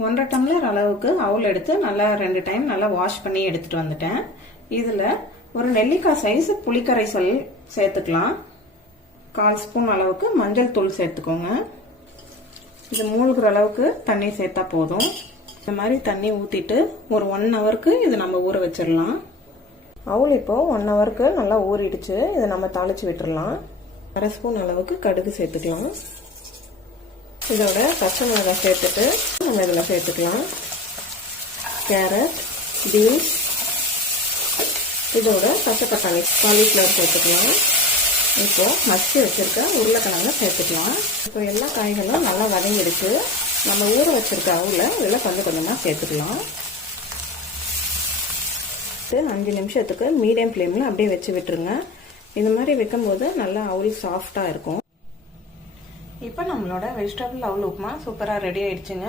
1.5 tumbler அளவுக்கு அவுல் எடுத்து நல்லா 2 டைம் நல்லா வாஷ் பண்ணி எடுத்துட்டு வந்துட்டேன். இதுல ஒரு நெல்லிக்காய் சைஸ் புளிக்கரைசல் சேர்த்துக்கலாம். 1/4 ஸ்பூன் அளவுக்கு மஞ்சள் தூள் சேர்த்துக்கோங்க. இது மூழ்கிற அளவுக்கு தண்ணி சேர்த்தா போதும். இந்த மாதிரி தண்ணி ஊத்திட்டு ஒரு 1 ஹவருக்கு இது நம்ம ஊற வச்சிடலாம். அவுல் இப்போ 1 ஹவருக்கு நல்லா ஊறிடுச்சு. இதை நம்ம தாளிச்சு விட்டுறலாம். 1/2 ஸ்பூன் அளவுக்கு கடுகு சேர்த்துக்கலாம். இதோட பச்சை மிளகாய் சேர்த்துட்டு நம்ம இதில் சேர்த்துக்கலாம். கேரட், பீன்ஸ், இதோட பச்சை பட்டாணி, காலிஃப்ளவர் சேர்த்துக்கலாம். இப்போ மசிச்சு வச்சிருக்க உருளைக்கிழங்க சேர்த்துக்கலாம். இப்போ எல்லா காய்களும் நல்லா வதங்கிடுச்சு. நம்ம ஊற வச்சிருக்க அவுல இதில் கொஞ்சம் கொஞ்சமாக சேர்த்துக்கலாம். 5 நிமிஷத்துக்கு மீடியம் ஃப்ளேமில் அப்படியே வச்சு விட்டுருங்க. இந்த மாதிரி வைக்கும்போது நல்லா அவுல் சாஃப்டாக இருக்கும். இப்போ நம்மளோட வெஜிடபிள் அவுல் உப்புமா சூப்பராக ரெடி ஆயிடுச்சுங்க.